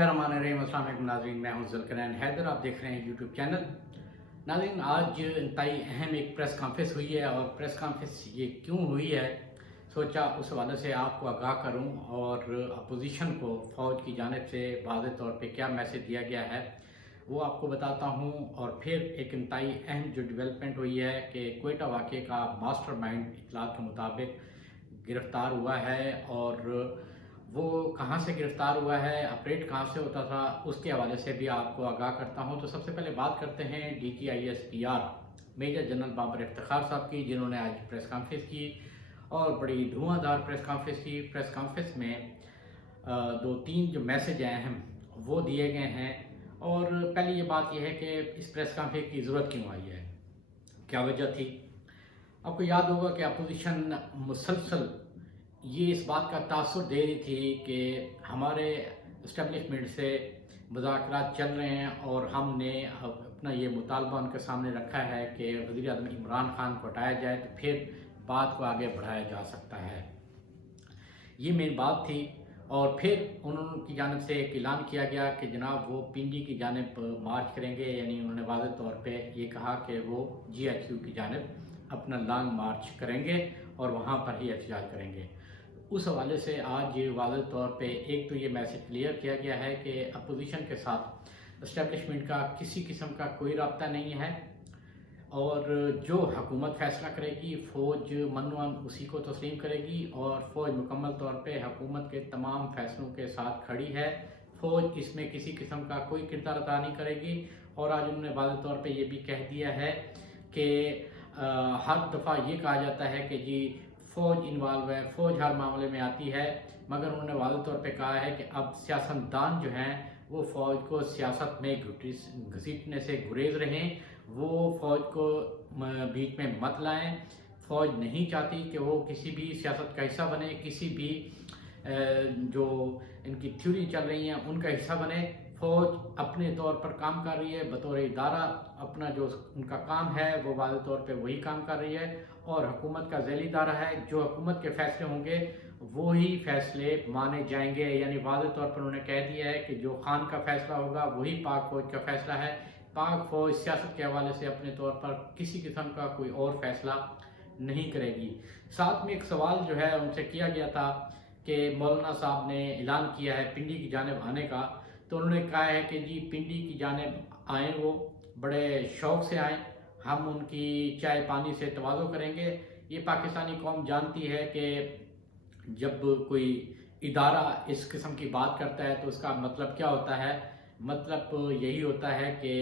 बिस्मिल्लाहिर्रहमानिर्रहीम। अस्सलाम वालेकुम नाज़रीन, मैं हूं ज़ुल्करनैन हैदर। आप देख रहे हैं यूट्यूब चैनल। नाज़रीन, आज इंतहाई अहम एक प्रेस कॉन्फ्रेंस हुई है और प्रेस कॉन्फ्रेंस ये क्यों हुई है, सोचा उस हवाले से आपको आगाह करूं और अपोजिशन को फ़ौज की जानिब से वाज़ेह तौर पे क्या मैसेज दिया गया है वो आपको बताता हूं। और फिर एक इंतहाई अहम जो डेवलपमेंट हुई है कि क्वेटा वाक़े का मास्टरमाइंड इत्तलात के मुताबिक गिरफ़्तार हुआ है और वो कहाँ से गिरफ़्तार हुआ है, ऑपरेट कहाँ से होता था, उसके हवाले से भी आपको आगाह करता हूँ। तो सबसे पहले बात करते हैं DTISPR major general Babar Iftikhar sahab की, जिन्होंने आज प्रेस कॉन्फ्रेंस की और बड़ी धुआंधार प्रेस कॉन्फ्रेंस की। प्रेस कॉन्फ्रेंस में दो तीन जो मैसेज हैं अहम वो दिए गए हैं। और पहली ये बात यह है कि इस प्रेस कॉन्फ्रेंस की ज़रूरत क्यों आई है, क्या वजह थी। आपको याद होगा कि अपोजिशन मुसलसल ये इस बात का तासुर दे रही थी कि हमारे इस्टेब्लिशमेंट से मुज़ाकरात चल रहे हैं और हमने अपना ये मुतालबा उनके सामने रखा है कि वज़ीर आज़म इमरान खान को हटाया जाए तो फिर बात को आगे बढ़ाया जा सकता है। ये मेन बात थी। और फिर उनकी जानिब से एक ऐलान किया गया कि जनाब वो पिंडी की जानिब मार्च करेंगे, यानी उन्होंने वाज़ेह तौर पे ये कहा कि वो GHQ की जानिब अपना लॉन्ग मार्च करेंगे और वहाँ पर ही एहतजाज करेंगे। उस हवाले से आज ये वाज़ेह तौर पे एक तो ये मैसेज क्लियर किया गया है कि अपोजिशन के साथ इस्टेब्लिशमेंट का किसी किस्म का कोई रब्ता नहीं है और जो हुकूमत फ़ैसला करेगी फ़ौज मनवन उसी को तस्लीम करेगी और फ़ौज मुकम्मल तौर पे हुकूमत के तमाम फ़ैसलों के साथ खड़ी है। फ़ौज इसमें किसी किस्म का कोई किरदार अदा नहीं करेगी। और आज उन्होंने वाज़ेह तौर पे ये भी कह दिया है कि हर दफ़ा ये कहा जाता है कि जी फ़ौज इन्वॉल्व है, फ़ौज हर मामले में आती है, मगर उन्होंने वाज़ेह तौर पे कहा है कि अब सियासतदान जो हैं वो फ़ौज को सियासत में घसीटने से गुरेज रहें, वो फ़ौज को बीच में मत लाएं। फ़ौज नहीं चाहती कि वो किसी भी सियासत का हिस्सा बने, किसी भी जो इनकी थ्योरी चल रही हैं उनका हिस्सा बने। फ़ौज अपने तौर पर काम कर रही है, बतौर इदारा अपना जो उनका काम है वो वाज़ेह तौर पे वही काम कर रही है और हुकूमत का ज़ैली इदारा है। जो हुकूमत के फ़ैसले होंगे वो ही फ़ैसले माने जाएंगे, यानी वाज़ेह तौर पर उन्होंने कह दिया है कि जो खान का फ़ैसला होगा वही पाक फ़ौज का फ़ैसला है। पाक फ़ौज सियासत के हवाले से अपने तौर पर किसी किस्म का कोई और फ़ैसला नहीं करेगी। साथ में एक सवाल जो है उनसे किया गया था कि मौलाना साहब ने ऐलान किया है पिंडी की जानिब आने का, तो उन्होंने कहा है कि जी पिंडी की जानिब आएँ, वो बड़े शौक़ से आएँ, हम उनकी चाय पानी से तवाज़ो करेंगे। ये पाकिस्तानी कौम जानती है कि जब कोई इदारा इस किस्म की बात करता है तो उसका मतलब क्या होता है। मतलब यही होता है कि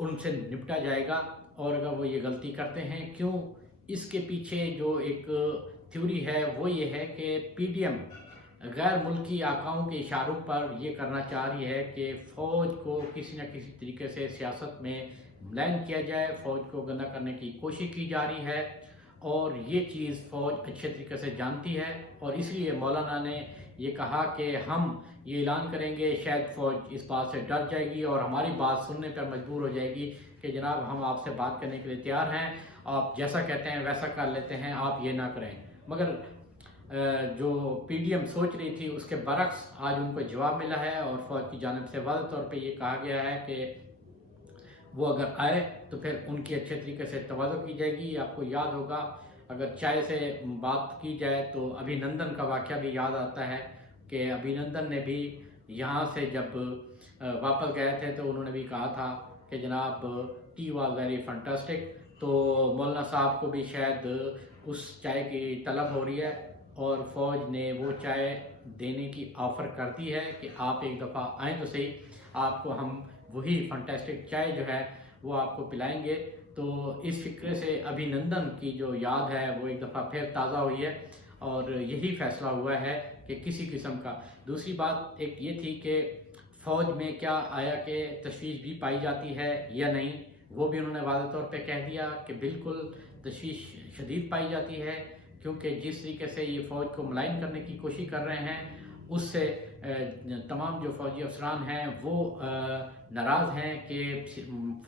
उनसे निपटा जाएगा और अगर वो ये गलती करते हैं क्यों, इसके पीछे जो एक थ्योरी है वो ये है कि PDM गैर मुल्की आकाओं के इशारों पर ये करना चाह रही है कि फ़ौज को किसी न किसी तरीके से सियासत में मुलायम किया जाए, फ़ौज को गंदा करने की कोशिश की जा रही है और ये चीज़ फ़ौज अच्छे तरीके से जानती है। और इसलिए मौलाना ने ये कहा कि हम ये ऐलान करेंगे, शायद फ़ौज इस बात से डर जाएगी और हमारी बात सुनने पर मजबूर हो जाएगी कि जनाब हम आपसे बात करने के लिए तैयार हैं, आप जैसा कहते हैं वैसा कर लेते हैं, आप ये ना करें। मगर जो PDM सोच रही थी उसके बरक्स आज उनको जवाब मिला है और फ़ौज की जानिब से वाज़ेह तौर पे ये कहा गया है कि वो अगर आए तो फिर उनकी अच्छे तरीके से तवज्जो की जाएगी। आपको याद होगा, अगर चाय से बात की जाए तो अभिनंदन का वाक़या भी याद आता है कि अभिनंदन ने भी यहाँ से जब वापस गए थे तो उन्होंने भी कहा था कि जनाब टी वॉज वेरी फंटास्टिक। तो मौलाना साहब को भी शायद उस चाय की तलब हो रही है और फ़ौज ने वो चाय देने की ऑफ़र कर दी है कि आप एक दफ़ा आएँ तो सही, आपको हम वही फंटास्टिक चाय जो है वो आपको पिलाएंगे। तो इस फ़िक्रे से अभिनंदन की जो याद है वो एक दफ़ा फिर ताज़ा हुई है और यही फ़ैसला हुआ है कि किसी किस्म का। दूसरी बात एक ये थी कि फ़ौज में क्या आया कि तशवीश भी पाई जाती है या नहीं, वो भी उन्होंने वाज़ेह तौर पे कह दिया कि बिल्कुल तशवीश शदीद पाई जाती है, क्योंकि जिस तरीके से ये फ़ौज को मुलायम करने की कोशिश कर रहे हैं उससे तमाम जो फ़ौजी अफसरान हैं वो नाराज़ हैं कि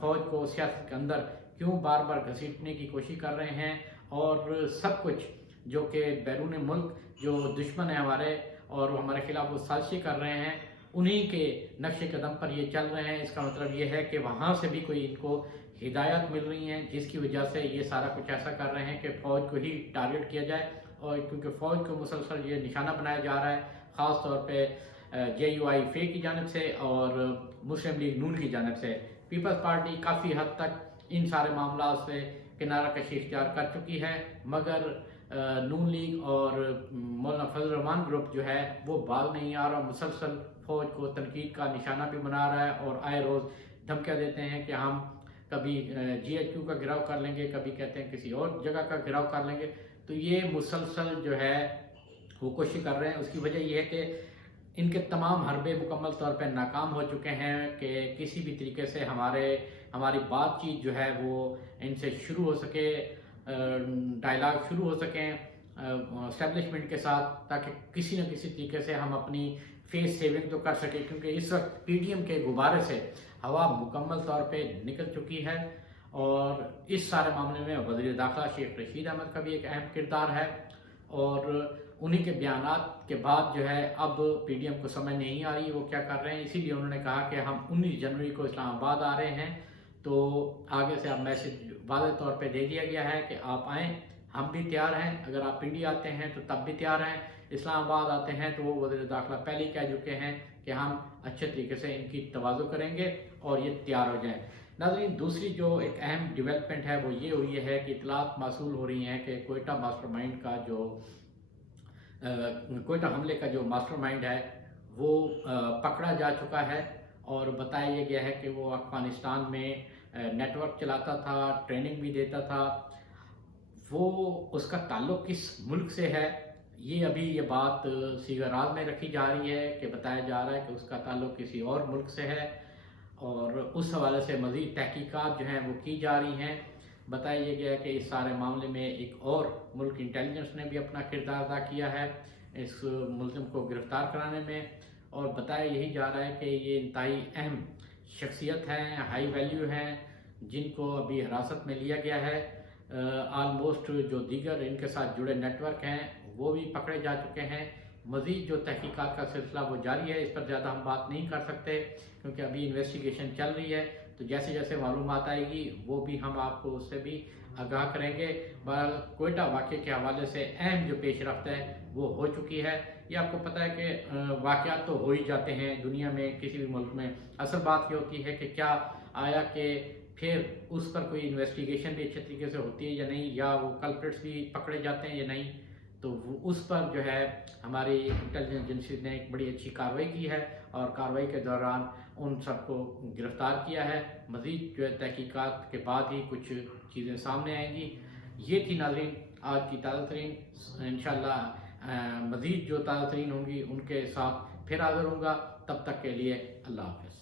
फ़ौज को सियासत के अंदर क्यों बार बार घसीटने की कोशिश कर रहे हैं और सब कुछ जो कि बैरून मुल्क जो दुश्मन है हमारे और हमारे ख़िलाफ़ वो साजिशें कर रहे हैं انہی کے نقش قدم پر یہ چل رہے ہیں۔ اس کا مطلب یہ ہے کہ وہاں سے بھی کوئی ان کو ہدایات مل رہی ہیں، جس کی وجہ سے یہ سارا کچھ ایسا کر رہے ہیں کہ فوج کو ہی ٹارگٹ کیا جائے، اور کیونکہ فوج کو مسلسل یہ نشانہ بنایا جا رہا ہے، خاص طور پہ JUI کی جانب سے اور مسلم لیگ نون کی جانب سے۔ پیپلز پارٹی کافی حد تک ان سارے معاملات سے کنارہ کشی اختیار کر چکی ہے، مگر نون لیگ اور مولانا فضل الرحمان گروپ جو ہے وہ باز نہیں آ رہا، مسلسل فوج کو تنقید کا نشانہ بھی بنا رہا ہے، اور آئے روز دھمکیاں دیتے ہیں کہ ہم کبھی GHQ کا گھراؤ کر لیں گے، کبھی کہتے ہیں کسی اور جگہ کا گھراؤ کر لیں گے۔ تو یہ مسلسل جو ہے وہ کوشش کر رہے ہیں۔ اس کی وجہ یہ ہے کہ ان کے تمام حربے مکمل طور پہ ناکام ہو چکے ہیں کہ کسی بھی طریقے سے ہماری بات چیت جو ہے وہ ان سے شروع ہو سکے، ڈائلاگ شروع ہو سکیں اسٹیبلشمنٹ کے ساتھ، تاکہ کسی نہ کسی طریقے سے ہم اپنی فیس سیونگ تو کر سکیں، کیونکہ اس وقت PDM کے غبارے سے ہوا مکمل طور پہ نکل چکی ہے۔ اور اس سارے معاملے میں وزیر داخلہ شیخ رشید احمد کا بھی ایک اہم کردار ہے، اور انہی کے بیانات کے بعد جو ہے اب PDM کو سمجھ نہیں آ رہی وہ کیا کر رہے ہیں، اسی لیے انہوں نے کہا کہ ہم 19 جنوری کو اسلام آباد آ رہے ہیں، تو آگے سے اب میسج واضح طور پہ دے دیا گیا ہے کہ آپ آئیں، ہم بھی تیار ہیں، اگر آپ پنڈی آتے ہیں تو تب بھی تیار ہیں، اسلام آباد آتے ہیں تو وہ وزیر داخلہ پہلے ہی کہہ چکے ہیں کہ ہم اچھے طریقے سے ان کی تواضع کریں گے اور یہ تیار ہو جائیں۔ ناظرین، دوسری جو ایک اہم ڈیولپمنٹ ہے وہ یہ ہوئی ہے کہ اطلاعات موصول ہو رہی ہیں کہ کوئٹہ ماسٹر مائنڈ کا جو کوئٹہ حملے کا جو ماسٹر مائنڈ ہے وہ پکڑا جا چکا ہے، اور بتایا یہ گیا ہے کہ وہ افغانستان میں نیٹ ورک چلاتا تھا، ٹریننگ بھی دیتا تھا۔ وہ اس کا تعلق کس ملک سے ہے، یہ بات صیغہ راز میں رکھی جا رہی ہے کہ بتایا جا رہا ہے کہ اس کا تعلق کسی اور ملک سے ہے، اور اس حوالے سے مزید تحقیقات جو ہیں وہ کی جا رہی ہیں۔ بتایا یہ گیا ہے کہ اس سارے معاملے میں ایک اور ملک انٹیلیجنس نے بھی اپنا کردار ادا کیا ہے اس ملزم کو گرفتار کرانے میں، اور بتایا یہی جا رہا ہے کہ یہ انتہائی اہم شخصیت ہیں، ہائی ویلیو ہیں، جن کو ابھی حراست میں لیا گیا ہے۔ آلموسٹ جو دیگر ان کے ساتھ جڑے نیٹ ورک ہیں وہ بھی پکڑے جا چکے ہیں۔ مزید جو تحقیقات کا سلسلہ وہ جاری ہے، اس پر زیادہ ہم بات نہیں کر سکتے کیونکہ ابھی انویسٹیگیشن چل رہی ہے، تو جیسے جیسے معلومات آئے گی وہ بھی ہم آپ کو اس سے بھی آگاہ کریں گے۔ بہرحال کوئٹہ واقعے کے حوالے سے اہم جو پیش رفت ہے وہ ہو چکی ہے۔ یہ آپ کو پتہ ہے کہ واقعات تو ہو ہی جاتے ہیں دنیا میں، کسی بھی ملک میں، اصل بات یہ ہوتی ہے کہ کیا آیا کہ پھر اس پر کوئی انویسٹیگیشن بھی اچھے طریقے سے ہوتی ہے یا نہیں، یا وہ کلپریٹس بھی پکڑے جاتے ہیں یا نہیں، تو اس پر جو ہے ہماری انٹیلیجنس ایجنسیز نے ایک بڑی اچھی کارروائی کی ہے، اور کارروائی کے دوران ان سب کو گرفتار کیا ہے۔ مزید جو ہے تحقیقات کے بعد ہی کچھ چیزیں سامنے آئیں گی۔ یہ تھی ناظرین آج کی تازہ ترین، انشاءاللہ مزید جو تازہ ترین ہوں گی ان کے ساتھ پھر حاضر ہوں گا، تب تک کے لیے اللہ حافظ۔